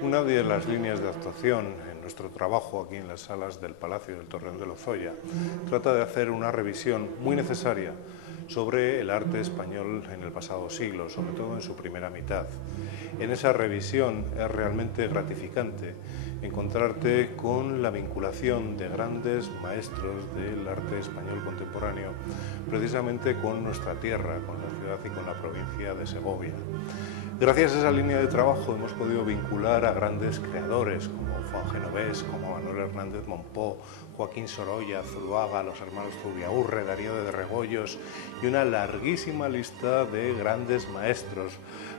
Una de las líneas de actuación en nuestro trabajo aquí en las salas del Palacio del Torreón de Lozoya trata de hacer una revisión muy necesaria sobre el arte español en el pasado siglo, sobre todo en su primera mitad. En esa revisión es realmente gratificante encontrarte con la vinculación de grandes maestros del arte español contemporáneo, precisamente con nuestra tierra, con la ciudad y con la provincia de Segovia. Gracias a esa línea de trabajo hemos podido vincular a grandes creadores como Juan Genovés, como Manuel Hernández Mompó, Joaquín Sorolla, Zuruaga, los hermanos Zubiaurre, Darío de Regoyos y una larguísima lista de grandes maestros,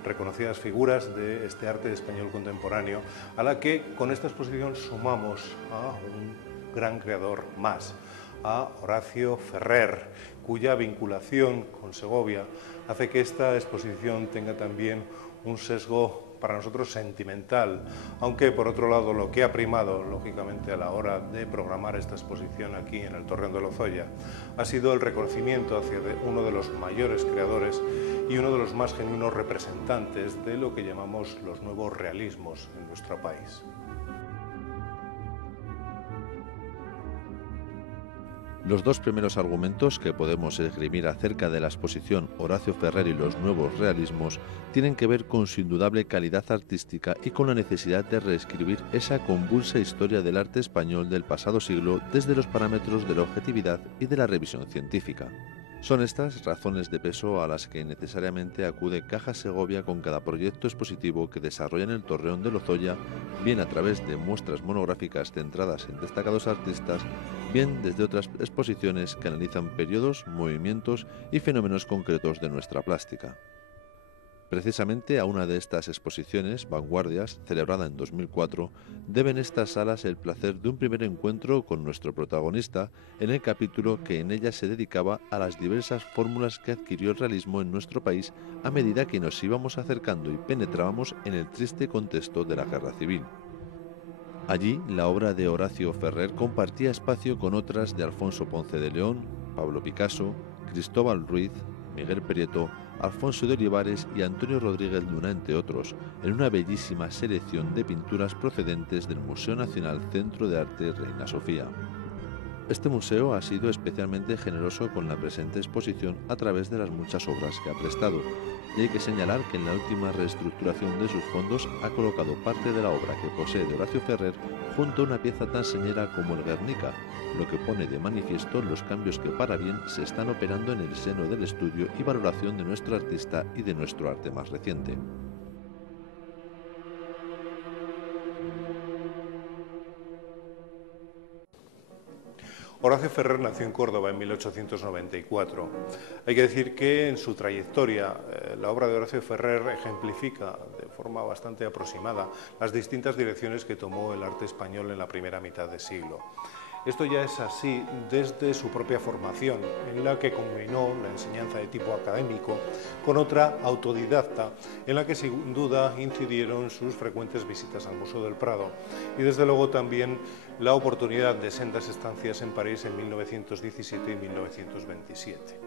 reconocidas figuras de este arte español contemporáneo, a la que con esta exposición sumamos a un gran creador más, a Horacio Ferrer, cuya vinculación con Segovia hace que esta exposición tenga también un sesgo para nosotros sentimental, aunque por otro lado lo que ha primado, lógicamente, a la hora de programar esta exposición aquí en el Torreón de Lozoya ha sido el reconocimiento hacia uno de los mayores creadores y uno de los más genuinos representantes de lo que llamamos los nuevos realismos en nuestro país. Los dos primeros argumentos que podemos esgrimir acerca de la exposición Horacio Ferrer y los nuevos realismos tienen que ver con su indudable calidad artística y con la necesidad de reescribir esa convulsa historia del arte español del pasado siglo desde los parámetros de la objetividad y de la revisión científica. Son estas razones de peso a las que necesariamente acude Caja Segovia con cada proyecto expositivo que desarrolla en el Torreón de Lozoya, bien a través de muestras monográficas centradas en destacados artistas, bien desde otras exposiciones que analizan periodos, movimientos y fenómenos concretos de nuestra plástica. Precisamente a una de estas exposiciones, Vanguardias, celebrada en 2004, deben estas salas el placer de un primer encuentro con nuestro protagonista en el capítulo que en ella se dedicaba a las diversas fórmulas que adquirió el realismo en nuestro país a medida que nos íbamos acercando y penetrábamos en el triste contexto de la Guerra Civil. Allí, la obra de Horacio Ferrer compartía espacio con otras de Alfonso Ponce de León, Pablo Picasso, Cristóbal Ruiz, Miguel Prieto, Alfonso de Olivares y Antonio Rodríguez Luna, entre otros, en una bellísima selección de pinturas procedentes del Museo Nacional Centro de Arte Reina Sofía. Este museo ha sido especialmente generoso con la presente exposición a través de las muchas obras que ha prestado, y hay que señalar que en la última reestructuración de sus fondos ha colocado parte de la obra que posee de Horacio Ferrer junto a una pieza tan señera como el Guernica, lo que pone de manifiesto los cambios que para bien se están operando en el seno del estudio y valoración de nuestro artista y de nuestro arte más reciente. Horacio Ferrer nació en Córdoba en 1894. Hay que decir que en su trayectoria la obra de Horacio Ferrer ejemplifica de forma bastante aproximada las distintas direcciones que tomó el arte español en la primera mitad de siglo. Esto ya es así desde su propia formación, en la que combinó la enseñanza de tipo académico con otra autodidacta, en la que sin duda incidieron sus frecuentes visitas al Museo del Prado y desde luego también la oportunidad de sendas estancias en París en 1917 y 1927.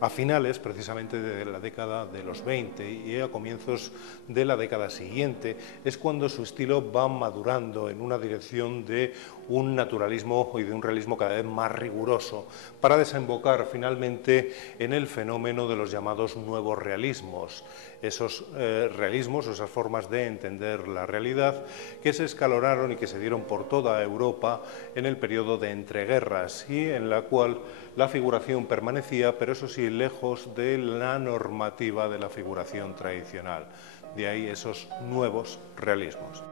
A finales, precisamente, de la década de los 20 y a comienzos de la década siguiente, es cuando su estilo va madurando en una dirección de un naturalismo y de un realismo cada vez más riguroso, para desembocar finalmente en el fenómeno de los llamados nuevos realismos. Esos realismos, esas formas de entender la realidad que se escalonaron y que se dieron por toda Europa en el periodo de entreguerras y en la cual la figuración permanecía, pero eso sí, lejos de la normativa de la figuración tradicional. De ahí esos nuevos realismos.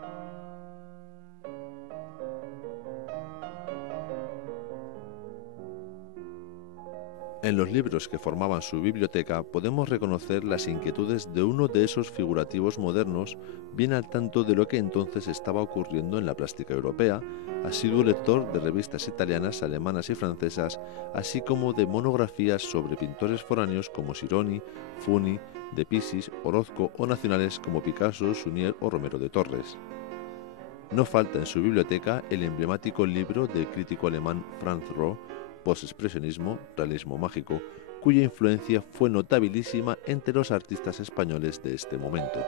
En los libros que formaban su biblioteca podemos reconocer las inquietudes de uno de esos figurativos modernos, bien al tanto de lo que entonces estaba ocurriendo en la plástica europea, asiduo lector de revistas italianas, alemanas y francesas, así como de monografías sobre pintores foráneos como Sironi, Funi, De Pisis, Orozco o nacionales como Picasso, Sunier o Romero de Torres. No falta en su biblioteca el emblemático libro del crítico alemán Franz Roh, Postexpresionismo, realismo mágico, cuya influencia fue notabilísima entre los artistas españoles de este momento.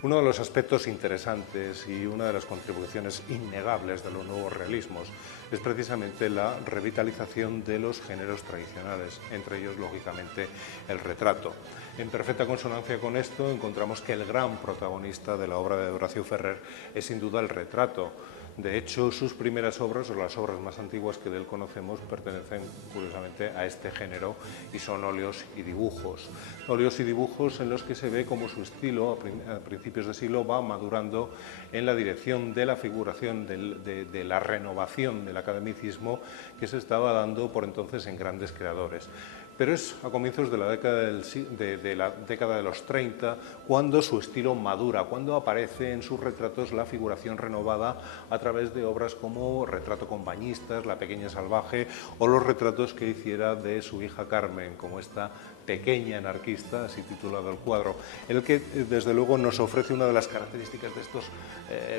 Uno de los aspectos interesantes y una de las contribuciones innegables de los nuevos realismos es precisamente la revitalización de los géneros tradicionales, entre ellos, lógicamente, el retrato. En perfecta consonancia con esto, encontramos que el gran protagonista de la obra de Horacio Ferrer es sin duda el retrato. De hecho, sus primeras obras, o las obras más antiguas que de él conocemos, pertenecen curiosamente a este género y son óleos y dibujos. Óleos y dibujos en los que se ve cómo su estilo, a principios de siglo, va madurando en la dirección de la figuración, de la renovación del academicismo que se estaba dando por entonces en grandes creadores. Pero es a comienzos de la década de los 30 cuando su estilo madura, cuando aparece en sus retratos la figuración renovada a través de obras como Retrato con bañistas, La pequeña salvaje o los retratos que hiciera de su hija Carmen, como esta pequeña anarquista, así titulado el cuadro, en el que desde luego nos ofrece una de las características de estos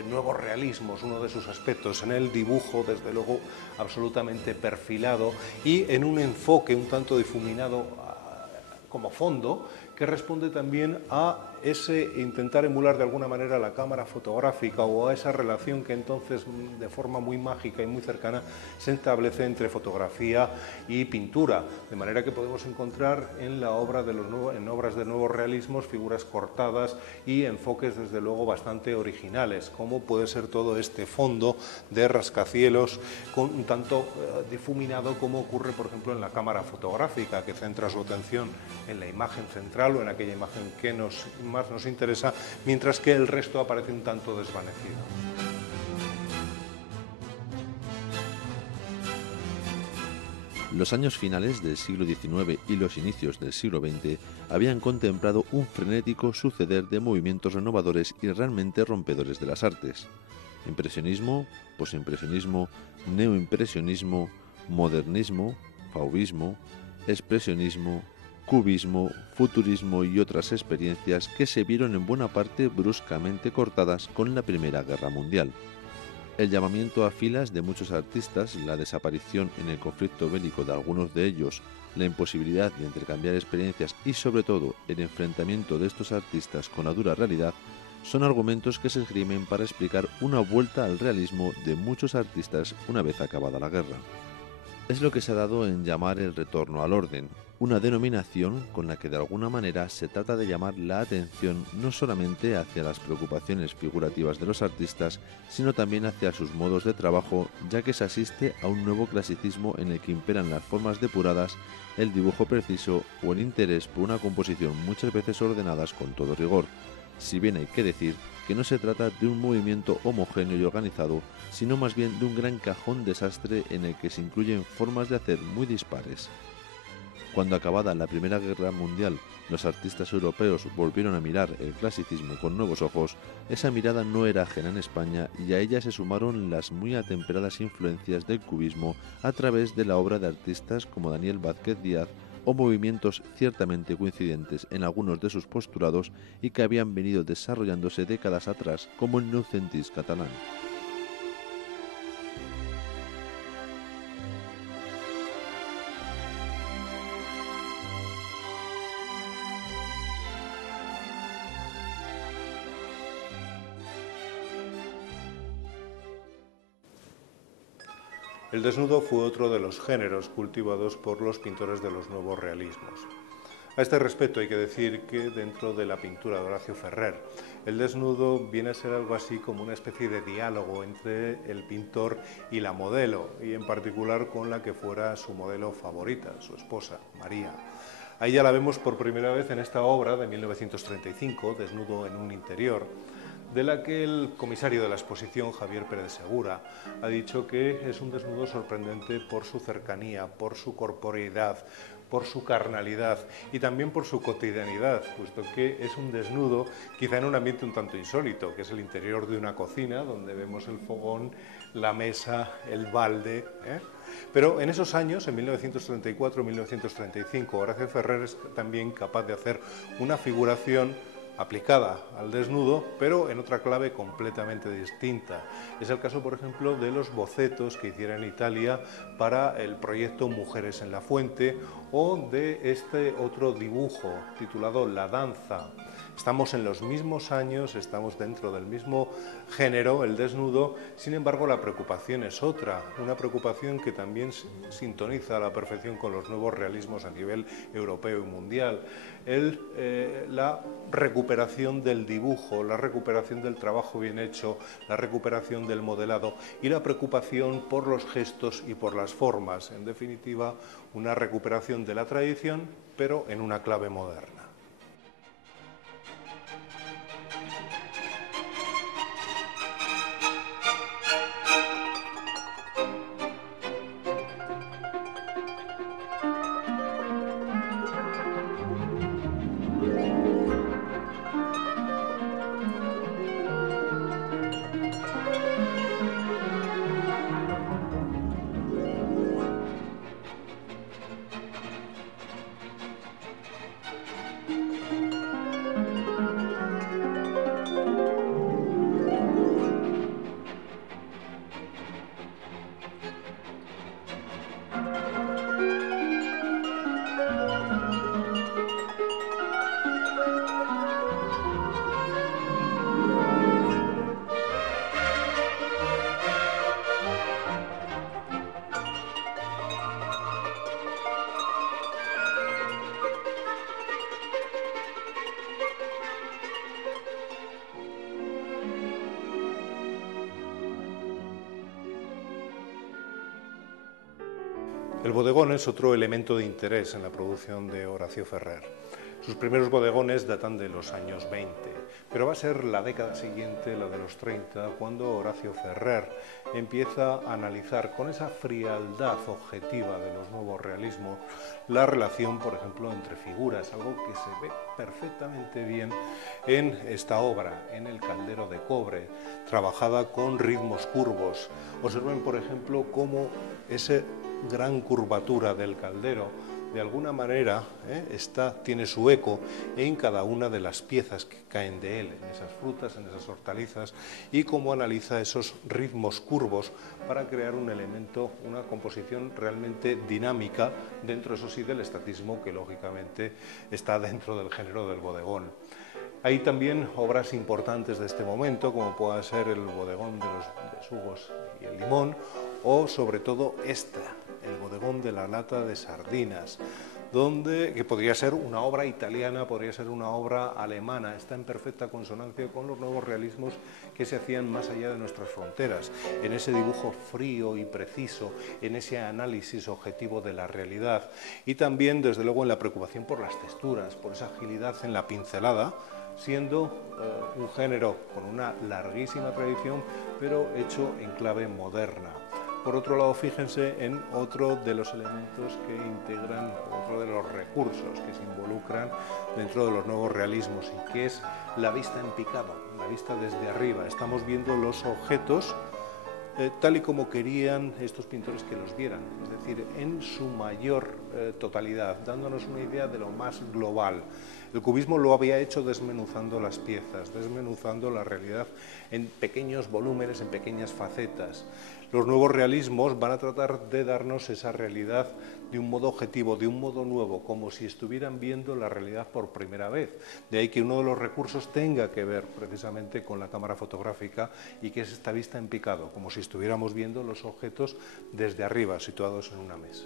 nuevos realismos, uno de sus aspectos, en el dibujo desde luego absolutamente perfilado y en un enfoque un tanto difuminado como fondo, que responde también a ese intentar emular de alguna manera la cámara fotográfica o a esa relación que entonces de forma muy mágica y muy cercana se establece entre fotografía y pintura, de manera que podemos encontrar en la obra en obras de nuevos realismos figuras cortadas y enfoques desde luego bastante originales, como puede ser todo este fondo de rascacielos con un tanto difuminado como ocurre por ejemplo en la cámara fotográfica, que centra su atención en la imagen central o en aquella imagen que más nos interesa, mientras que el resto aparece un tanto desvanecido. Los años finales del siglo XIX y los inicios del siglo XX habían contemplado un frenético suceder de movimientos renovadores y realmente rompedores de las artes. Impresionismo, posimpresionismo, neoimpresionismo, modernismo, fauvismo, expresionismo, cubismo, futurismo y otras experiencias que se vieron en buena parte bruscamente cortadas con la Primera Guerra Mundial. El llamamiento a filas de muchos artistas, la desaparición en el conflicto bélico de algunos de ellos, la imposibilidad de intercambiar experiencias y sobre todo el enfrentamiento de estos artistas con la dura realidad son argumentos que se esgrimen para explicar una vuelta al realismo de muchos artistas una vez acabada la guerra. Es lo que se ha dado en llamar el retorno al orden, una denominación con la que de alguna manera se trata de llamar la atención no solamente hacia las preocupaciones figurativas de los artistas, sino también hacia sus modos de trabajo, ya que se asiste a un nuevo clasicismo en el que imperan las formas depuradas, el dibujo preciso o el interés por una composición muchas veces ordenadas con todo rigor. Si bien hay que decir que no se trata de un movimiento homogéneo y organizado, sino más bien de un gran cajón desastre en el que se incluyen formas de hacer muy dispares. Cuando acabada la Primera Guerra Mundial, los artistas europeos volvieron a mirar el clasicismo con nuevos ojos, esa mirada no era ajena en España y a ella se sumaron las muy atemperadas influencias del cubismo a través de la obra de artistas como Daniel Vázquez Díaz, o movimientos ciertamente coincidentes en algunos de sus postulados y que habían venido desarrollándose décadas atrás, como el noucentisme catalán. El desnudo fue otro de los géneros cultivados por los pintores de los nuevos realismos. A este respecto hay que decir que dentro de la pintura de Horacio Ferrer, el desnudo viene a ser algo así como una especie de diálogo entre el pintor y la modelo, y en particular con la que fuera su modelo favorita, su esposa, María. Ahí ya la vemos por primera vez en esta obra de 1935, Desnudo en un interior, de la que el comisario de la exposición, Javier Pérez de Segura, ha dicho que es un desnudo sorprendente por su cercanía, por su corporeidad, por su carnalidad y también por su cotidianidad, puesto que es un desnudo quizá en un ambiente un tanto insólito, que es el interior de una cocina donde vemos el fogón, la mesa, el balde. Pero en esos años, en 1934-1935, Horacio Ferrer es también capaz de hacer una figuración aplicada al desnudo, pero en otra clave completamente distinta. Es el caso, por ejemplo, de los bocetos que hiciera en Italia para el proyecto Mujeres en la Fuente, o de este otro dibujo titulado La Danza. Estamos en los mismos años, estamos dentro del mismo género, el desnudo, sin embargo la preocupación es otra, una preocupación que también sintoniza a la perfección con los nuevos realismos a nivel europeo y mundial. La recuperación del dibujo, la recuperación del trabajo bien hecho, la recuperación del modelado y la preocupación por los gestos y por las formas. En definitiva, una recuperación de la tradición, pero en una clave moderna. El bodegón es otro elemento de interés en la producción de Horacio Ferrer. Sus primeros bodegones datan de los años 20, pero va a ser la década siguiente, la de los 30, cuando Horacio Ferrer empieza a analizar con esa frialdad objetiva de los nuevos realismos la relación, por ejemplo, entre figuras, algo que se ve perfectamente bien en esta obra, en El caldero de cobre, trabajada con ritmos curvos. Observen, por ejemplo, cómo esa gran curvatura del caldero de alguna manera tiene su eco en cada una de las piezas que caen de él, en esas frutas, en esas hortalizas, y cómo analiza esos ritmos curvos para crear un elemento, una composición realmente dinámica dentro, eso sí, del estatismo que lógicamente está dentro del género del bodegón. Hay también obras importantes de este momento, como pueda ser el bodegón de los besugos y el limón, o sobre todo el bodegón de la lata de sardinas, que podría ser una obra italiana, podría ser una obra alemana, está en perfecta consonancia con los nuevos realismos que se hacían más allá de nuestras fronteras, en ese dibujo frío y preciso, en ese análisis objetivo de la realidad, y también, desde luego, en la preocupación por las texturas, por esa agilidad en la pincelada, siendo un género con una larguísima tradición, pero hecho en clave moderna. Por otro lado, fíjense en otro de los elementos que integran, otro de los recursos que se involucran dentro de los nuevos realismos, y que es la vista en picado, la vista desde arriba. Estamos viendo los objetos tal y como querían estos pintores que los vieran, es decir, en su mayor totalidad, dándonos una idea de lo más global. El cubismo lo había hecho desmenuzando las piezas, desmenuzando la realidad en pequeños volúmenes, en pequeñas facetas. Los nuevos realismos van a tratar de darnos esa realidad de un modo objetivo, de un modo nuevo, como si estuvieran viendo la realidad por primera vez. De ahí que uno de los recursos tenga que ver precisamente con la cámara fotográfica y que es esta vista en picado, como si estuviéramos viendo los objetos desde arriba, situados en una mesa.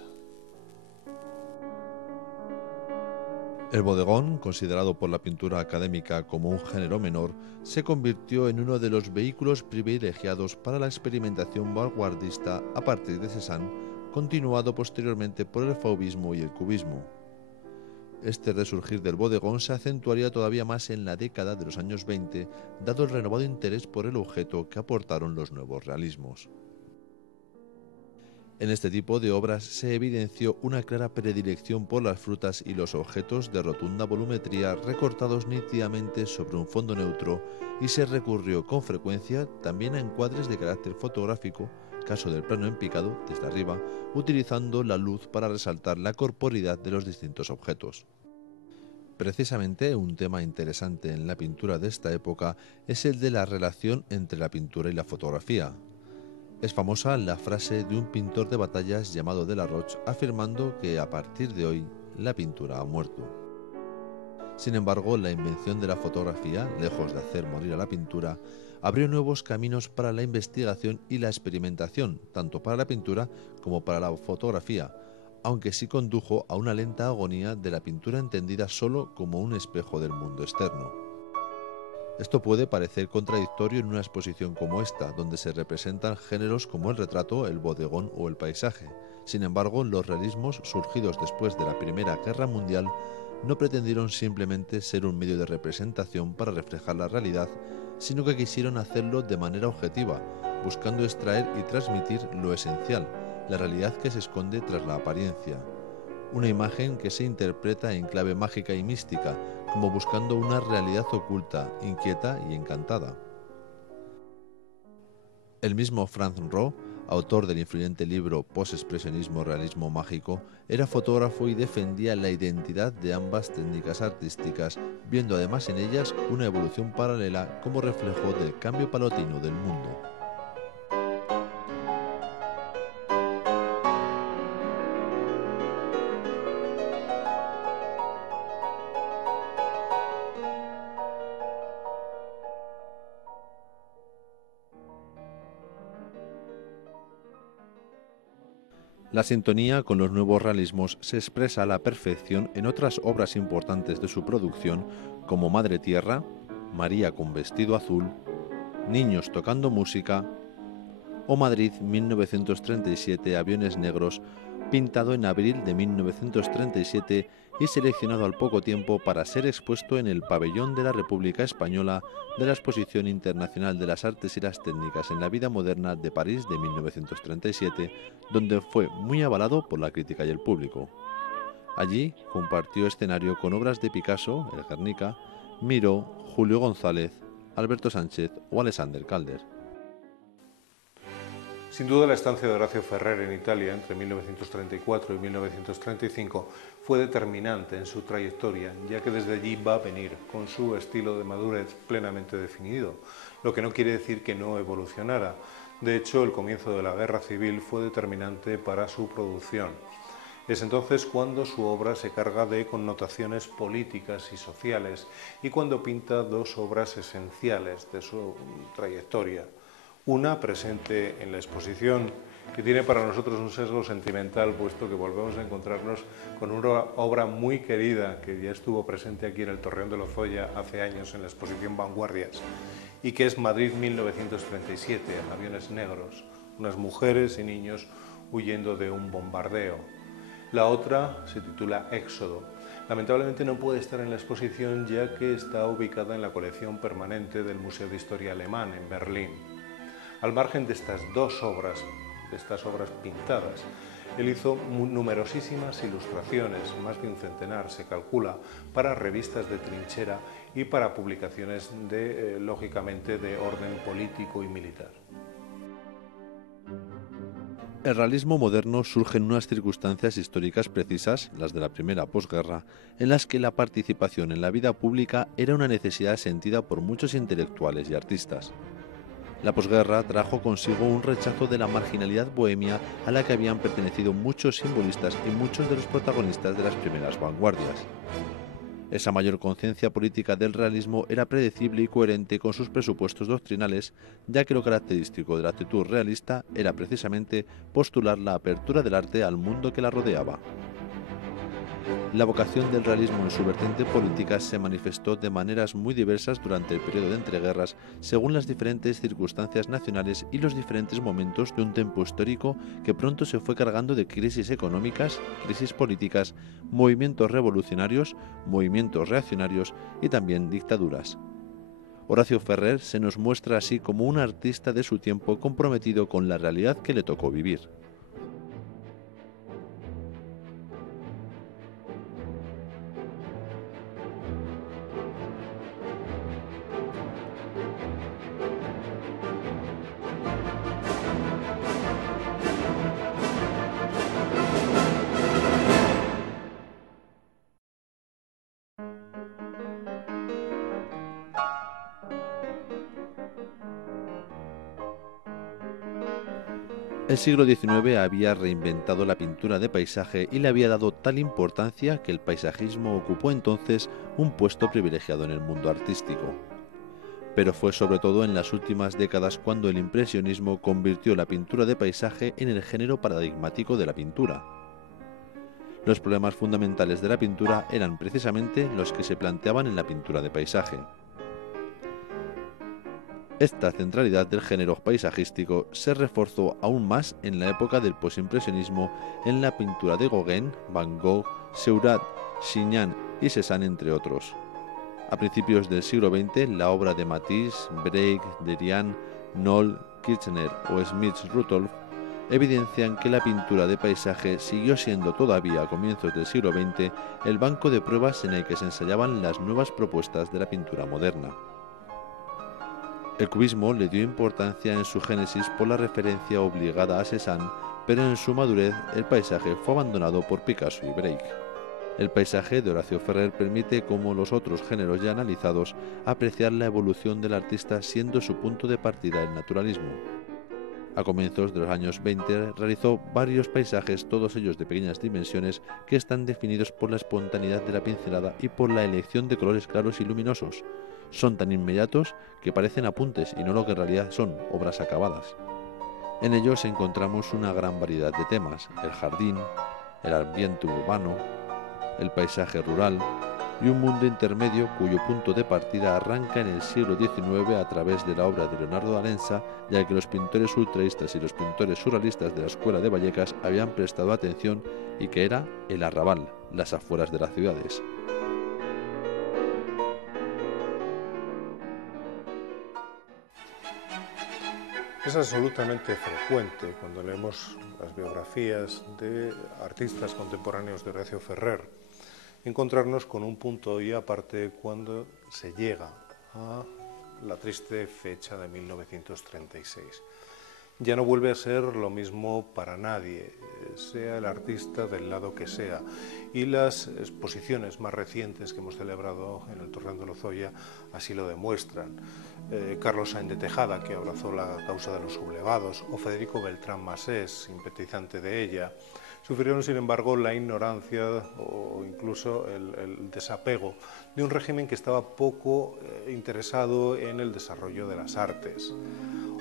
El bodegón, considerado por la pintura académica como un género menor, se convirtió en uno de los vehículos privilegiados para la experimentación vanguardista a partir de Cézanne, continuado posteriormente por el fauvismo y el cubismo. Este resurgir del bodegón se acentuaría todavía más en la década de los años 20, dado el renovado interés por el objeto que aportaron los nuevos realismos. En este tipo de obras se evidenció una clara predilección por las frutas y los objetos de rotunda volumetría recortados nítidamente sobre un fondo neutro, y se recurrió con frecuencia también a encuadres de carácter fotográfico, caso del plano en picado desde arriba, utilizando la luz para resaltar la corporeidad de los distintos objetos. Precisamente un tema interesante en la pintura de esta época es el de la relación entre la pintura y la fotografía. Es famosa la frase de un pintor de batallas llamado Delaroche afirmando que a partir de hoy la pintura ha muerto. Sin embargo, la invención de la fotografía, lejos de hacer morir a la pintura, abrió nuevos caminos para la investigación y la experimentación, tanto para la pintura como para la fotografía, aunque sí condujo a una lenta agonía de la pintura entendida solo como un espejo del mundo externo. Esto puede parecer contradictorio en una exposición como esta, donde se representan géneros como el retrato, el bodegón o el paisaje. Sin embargo, los realismos, surgidos después de la Primera Guerra Mundial, no pretendieron simplemente ser un medio de representación para reflejar la realidad, sino que quisieron hacerlo de manera objetiva, buscando extraer y transmitir lo esencial, la realidad que se esconde tras la apariencia. Una imagen que se interpreta en clave mágica y mística, como buscando una realidad oculta, inquieta y encantada. El mismo Franz Roh, autor del influyente libro Post-expresionismo realismo mágico, era fotógrafo y defendía la identidad de ambas técnicas artísticas, viendo además en ellas una evolución paralela como reflejo del cambio paulatino del mundo. La sintonía con los nuevos realismos se expresa a la perfección en otras obras importantes de su producción, como Madre Tierra, María con vestido azul, Niños tocando música o Madrid 1937, Aviones negros, pintado en abril de 1937 y seleccionado al poco tiempo para ser expuesto en el Pabellón de la República Española de la Exposición Internacional de las Artes y las Técnicas en la Vida Moderna de París de 1937, donde fue muy avalado por la crítica y el público. Allí compartió escenario con obras de Picasso, El Guernica, Miró, Julio González, Alberto Sánchez o Alexander Calder. Sin duda la estancia de Orazio Ferrer en Italia entre 1934 y 1935 fue determinante en su trayectoria, ya que desde allí va a venir con su estilo de madurez plenamente definido, lo que no quiere decir que no evolucionara. De hecho, el comienzo de la Guerra Civil fue determinante para su producción. Es entonces cuando su obra se carga de connotaciones políticas y sociales y cuando pinta dos obras esenciales de su trayectoria. Una presente en la exposición, que tiene para nosotros un sesgo sentimental, puesto que volvemos a encontrarnos con una obra muy querida que ya estuvo presente aquí en el Torreón de Lozoya hace años en la exposición Vanguardias, y que es Madrid 1937, Aviones negros, unas mujeres y niños huyendo de un bombardeo. La otra se titula Éxodo. Lamentablemente no puede estar en la exposición ya que está ubicada en la colección permanente del Museo de Historia Alemán en Berlín. Al margen de estas dos obras, de estas obras pintadas, él hizo numerosísimas ilustraciones, más de un centenar se calcula, para revistas de trinchera y para publicaciones lógicamente de orden político y militar. El realismo moderno surge en unas circunstancias históricas precisas, las de la primera posguerra, en las que la participación en la vida pública era una necesidad sentida por muchos intelectuales y artistas. La posguerra trajo consigo un rechazo de la marginalidad bohemia a la que habían pertenecido muchos simbolistas y muchos de los protagonistas de las primeras vanguardias. Esa mayor conciencia política del realismo era predecible y coherente con sus presupuestos doctrinales, ya que lo característico de la actitud realista era precisamente postular la apertura del arte al mundo que la rodeaba. La vocación del realismo en su vertiente política se manifestó de maneras muy diversas durante el periodo de entreguerras, según las diferentes circunstancias nacionales y los diferentes momentos de un tiempo histórico que pronto se fue cargando de crisis económicas, crisis políticas, movimientos revolucionarios, movimientos reaccionarios y también dictaduras. Horacio Ferrer se nos muestra así como un artista de su tiempo comprometido con la realidad que le tocó vivir. El siglo XIX había reinventado la pintura de paisaje y le había dado tal importancia que el paisajismo ocupó entonces un puesto privilegiado en el mundo artístico. Pero fue sobre todo en las últimas décadas cuando el impresionismo convirtió la pintura de paisaje en el género paradigmático de la pintura. Los problemas fundamentales de la pintura eran precisamente los que se planteaban en la pintura de paisaje. Esta centralidad del género paisajístico se reforzó aún más en la época del posimpresionismo en la pintura de Gauguin, Van Gogh, Seurat, Chagall y Cézanne, entre otros. A principios del siglo XX, la obra de Matisse, Break, Derian, Knoll, Kirchner o Smith-Rudolph evidencian que la pintura de paisaje siguió siendo todavía a comienzos del siglo XX el banco de pruebas en el que se ensayaban las nuevas propuestas de la pintura moderna. El cubismo le dio importancia en su génesis por la referencia obligada a Cézanne, pero en su madurez el paisaje fue abandonado por Picasso y Break. El paisaje de Horacio Ferrer permite, como los otros géneros ya analizados, apreciar la evolución del artista siendo su punto de partida el naturalismo. A comienzos de los años 20 realizó varios paisajes, todos ellos de pequeñas dimensiones, que están definidos por la espontaneidad de la pincelada y por la elección de colores claros y luminosos. Son tan inmediatos que parecen apuntes y no lo que en realidad son obras acabadas. En ellos encontramos una gran variedad de temas: el jardín, el ambiente urbano, el paisaje rural y un mundo intermedio cuyo punto de partida arranca en el siglo XIX a través de la obra de Leonardo da Lenza, ya que los pintores ultraístas y los pintores surrealistas de la Escuela de Vallecas habían prestado atención, y que era el arrabal, las afueras de las ciudades. Es absolutamente frecuente cuando leemos las biografías de artistas contemporáneos de Horacio Ferrer encontrarnos con un punto y aparte cuando se llega a la triste fecha de 1936. Ya no vuelve a ser lo mismo para nadie, sea el artista del lado que sea, y las exposiciones más recientes que hemos celebrado en el Torreón de Lozoya así lo demuestran. Carlos Sainz de Tejada, que abrazó la causa de los sublevados, o Federico Beltrán Masés, simpatizante de ella, sufrieron sin embargo la ignorancia o incluso el desapego de un régimen que estaba poco interesado en el desarrollo de las artes.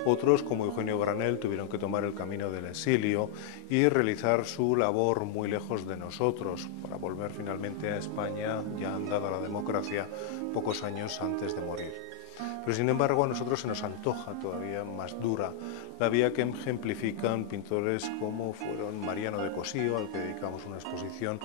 Otros, como Eugenio Granell, tuvieron que tomar el camino del exilio y realizar su labor muy lejos de nosotros, para volver finalmente a España, ya andada la democracia, pocos años antes de morir. Pero sin embargo a nosotros se nos antoja todavía más dura la vía que ejemplifican pintores como fueron Mariano de Cossío, al que dedicamos una exposición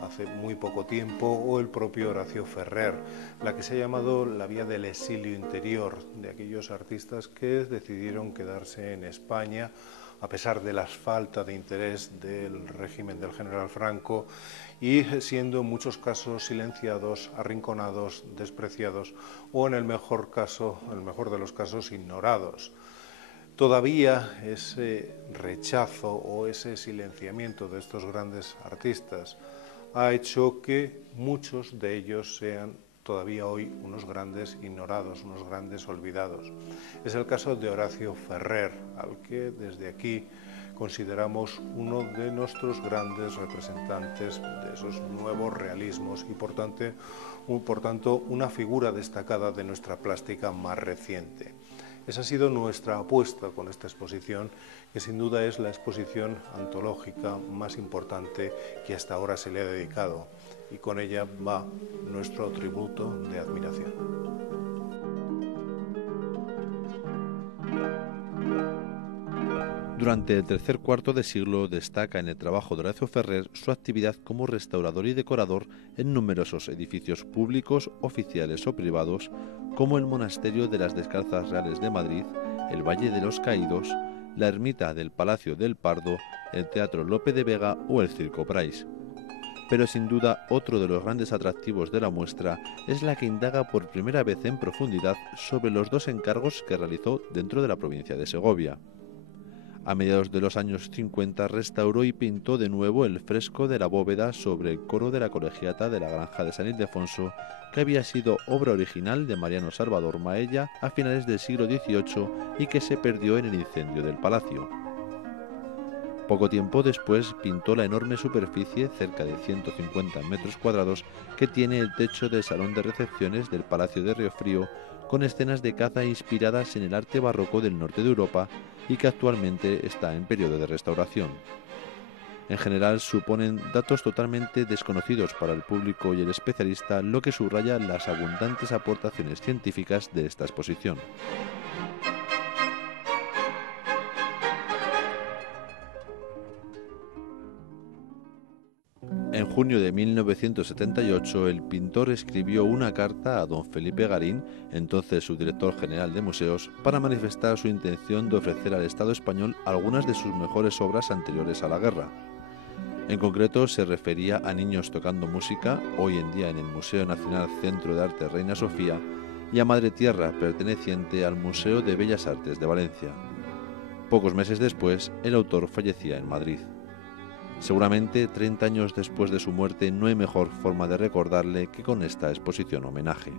hace muy poco tiempo, o el propio Horacio Ferrer, la que se ha llamado la vía del exilio interior, de aquellos artistas que decidieron quedarse en España a pesar de la falta de interés del régimen del general Franco y siendo en muchos casos silenciados, arrinconados, despreciados o en el mejor de los casos ignorados. Todavía ese rechazo o ese silenciamiento de estos grandes artistas ha hecho que muchos de ellos sean todavía hoy unos grandes ignorados, unos grandes olvidados. Es el caso de Horacio Ferrer, al que desde aquí consideramos uno de nuestros grandes representantes de esos nuevos realismos y por tanto una figura destacada de nuestra plástica más reciente. Esa ha sido nuestra apuesta con esta exposición, que sin duda es la exposición antológica más importante que hasta ahora se le ha dedicado, y con ella va nuestro tributo de admiración. Durante el tercer cuarto de siglo destaca en el trabajo de Horacio Ferrer su actividad como restaurador y decorador en numerosos edificios públicos, oficiales o privados, como el Monasterio de las Descalzas Reales de Madrid, el Valle de los Caídos, la ermita del Palacio del Pardo, el Teatro Lope de Vega o el Circo Price. Pero sin duda otro de los grandes atractivos de la muestra es la que indaga por primera vez en profundidad sobre los dos encargos que realizó dentro de la provincia de Segovia. A mediados de los años 50 restauró y pintó de nuevo el fresco de la bóveda sobre el coro de la colegiata de la Granja de San Ildefonso, que había sido obra original de Mariano Salvador Maella a finales del siglo XVIII y que se perdió en el incendio del palacio. Poco tiempo después pintó la enorme superficie, cerca de 150 metros cuadrados, que tiene el techo del salón de recepciones del Palacio de Riofrío, con escenas de caza inspiradas en el arte barroco del norte de Europa y que actualmente está en periodo de restauración. En general suponen datos totalmente desconocidos para el público y el especialista, lo que subraya las abundantes aportaciones científicas de esta exposición. En junio de 1978, el pintor escribió una carta a don Felipe Garín, entonces subdirector general de museos, para manifestar su intención de ofrecer al Estado español algunas de sus mejores obras anteriores a la guerra. En concreto, se refería a Niños tocando música, hoy en día en el Museo Nacional Centro de Arte Reina Sofía, y a Madre Tierra, perteneciente al Museo de Bellas Artes de Valencia. Pocos meses después, el autor fallecía en Madrid. Seguramente, 30 años después de su muerte, no hay mejor forma de recordarle que con esta exposición homenaje.